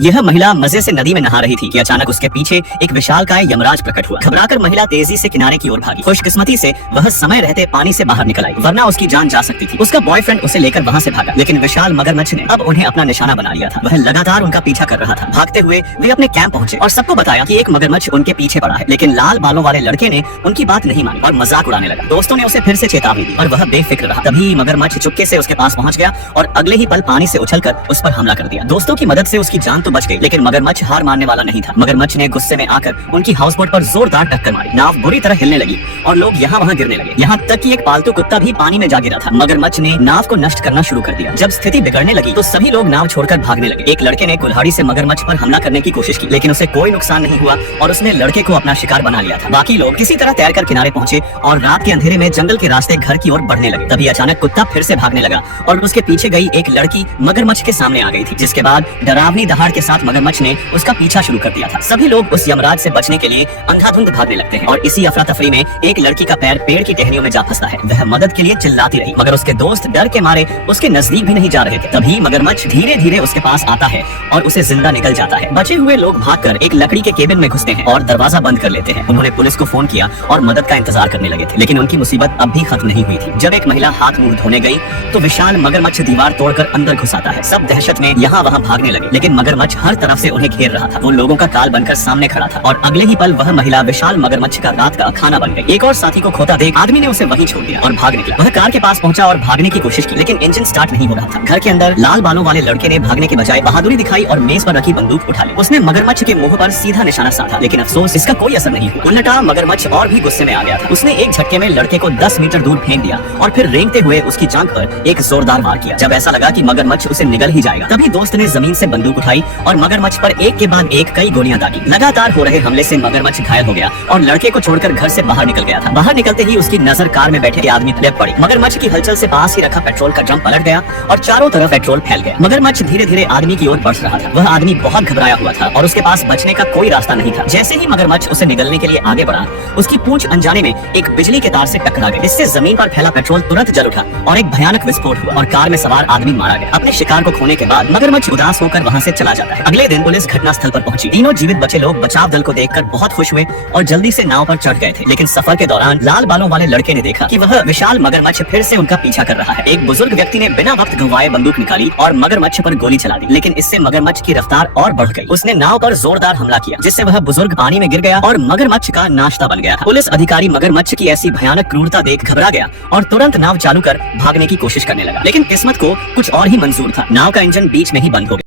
यह महिला मजे से नदी में नहा रही थी कि अचानक उसके पीछे एक विशालकाय यमराज प्रकट हुआ। घबराकर महिला तेजी से किनारे की ओर भागी। खुशकिस्मती से वह समय रहते पानी से बाहर निकल आई, वरना उसकी जान जा सकती थी। उसका बॉयफ्रेंड उसे लेकर वहां से भागा, लेकिन विशाल मगरमच्छ ने अब उन्हें अपना निशाना बना लिया था। वह लगातार उनका पीछा कर रहा था। भागते हुए वे अपने कैंप पहुंचे और सबको बताया कि एक मगरमच्छ उनके पीछे पड़ा है। लेकिन लाल बालों वाले लड़के ने उनकी बात नहीं मानी और मजाक उड़ाने लगा। दोस्तों ने उसे फिर से चेतावनी दी और वह बेफिक्र रहा। तभी मगरमच्छ चुपके से उसके पास पहुंच गया और अगले ही पल पानी से उछलकर उस पर हमला कर दिया। दोस्तों की मदद से उसकी जान तो बच गई, लेकिन मगरमच्छ हार मानने वाला नहीं था। मगरमच्छ ने गुस्से में आकर उनकी हाउस बोट पर जोरदार टक्कर मारी। नाव बुरी तरह हिलने लगी और लोग यहाँ वहाँ गिरने लगे। यहाँ तक कि एक पालतू कुत्ता भी पानी में जा गिरा था। मगरमच्छ ने नाव को नष्ट करना शुरू कर दिया। जब स्थिति बिगड़ने लगी तो सभी लोग नाव छोड़कर भागने लगे। एक लड़के ने कुल्हाड़ी से मगरमच्छ पर हमला करने की कोशिश की, लेकिन उसे कोई नुकसान नहीं हुआ और उसने लड़के को अपना शिकार बना लिया था। बाकी लोग किसी तरह तैरकर किनारे पहुंचे और रात के अंधेरे में जंगल के रास्ते घर की ओर बढ़ने लगे। तभी अचानक कुत्ता फिर से भागने लगा और उसके पीछे गई एक लड़की मगरमच्छ के सामने आ गई थी, जिसके बाद डरावनी दहाड़ के साथ मगरमच्छ ने उसका पीछा शुरू कर दिया था। सभी लोग उस यमराज से बचने के लिए अंधाधुंध भागने लगते हैं और इसी अफरा तफरी में एक लड़की का पैर पेड़ की टहनियों में जा फंसता है। वह मदद के लिए चिल्लाती रही, मगर उसके दोस्त डर के मारे उसके नजदीक भी नहीं जा रहे थे। तभी मगरमच्छ धीरे धीरे उसके पास आता है और उसे जिंदा निकल जाता है। बचे हुए लोग भागकर एक लकड़ी के केबिन में घुसते हैं और दरवाजा बंद कर लेते हैं। उन्होंने पुलिस को फोन किया और मदद का इंतजार करने लगे थे, लेकिन उनकी मुसीबत अब भी खत्म नहीं हुई थी। जब एक महिला हाथ मुंह धोने गई तो विशाल मगरमच्छ दीवार तोड़कर अंदर घुस आता है। सब दहशत में यहाँ वहाँ भागने लगे, लेकिन मगरमच्छ हर तरफ से उन्हें घेर रहा था। वो लोगों का काल बनकर सामने खड़ा था और अगले ही पल वह महिला विशाल मगरमच्छ का रात का खाना बन गई। एक और साथी को खोता देख आदमी ने उसे वहीं छोड़ दिया और भाग निकला। वह कार के पास पहुंचा और भागने की कोशिश की, लेकिन इंजन स्टार्ट नहीं हो रहा था। घर के अंदर लाल बालों वाले लड़के ने भागने के बजाय बहादुरी दिखाई और मेज पर रखी बंदूक उठा ली। उसने मगरमच्छ के मुंह पर सीधा निशाना साधा, लेकिन अफसोस इसका कोई असर नहीं हुआ। उल्टा मगरमच्छ और भी गुस्से में आ गया था। उसने एक झटके में लड़के को 10 मीटर दूर फेंक दिया और फिर रेंगते हुए उसकी जांघ पर एक जोरदार वार किया। जब ऐसा लगा कि मगरमच्छ उसे निगल ही जाएगा, तभी दोस्त ने जमीन से बंदूक उठाई और मगरमच्छ पर एक के बाद एक कई गोलियां दागी। लगातार हो रहे हमले से मगरमच्छ घायल हो गया और लड़के को छोड़कर घर से बाहर निकल गया था। बाहर निकलते ही उसकी नजर कार में बैठे आदमी पर पड़ी। मगरमच्छ की हलचल से पास ही रखा पेट्रोल का ड्रम पलट गया और चारों तरफ पेट्रोल फैल गया। मगरमच्छ धीरे धीरे आदमी की ओर बढ़ रहा था। वह आदमी बहुत घबराया हुआ था और उसके पास बचने का कोई रास्ता नहीं था। जैसे ही मगरमच्छ उसे निगलने के लिए आगे बढ़ा, उसकी पूंछ अनजाने में एक बिजली के तार से टकरा गई। इससे जमीन पर फैला पेट्रोल तुरंत जल उठा और एक भयानक विस्फोट हुआ और कार में सवार आदमी मारा गया। अपने शिकार को खोने के बाद मगरमच्छ उदास होकर वहां से चला जाता है। अगले दिन पुलिस घटनास्थल पर पहुंची। तीनों जीवित बचे लोग बचाव दल को देखकर बहुत खुश हुए और जल्दी से नाव पर चढ़ गए थे। लेकिन सफर के दौरान लाल बालों वाले लड़के ने देखा कि वह विशाल मगरमच्छ फिर से उनका पीछा कर रहा है। एक बुजुर्ग व्यक्ति ने बिना वक्त गंवाए बंदूक निकाली और मगरमच्छ पर गोली चला दी, लेकिन इससे मगरमच्छ की रफ्तार और बढ़ गई। उसने नाव पर जोरदार हमला किया, जिससे वह बुजुर्ग पानी में गिर गया और मगरमच्छ का नाश्ता बन गया। पुलिस अधिकारी मगरमच्छ की ऐसी भयानक क्रूरता देख घबरा गया और तुरंत नाव चालू कर भागने की कोशिश करने लगा, लेकिन किस्मत को कुछ और ही मंजूर था। नाव का इंजन बीच में ही बंद हो गया।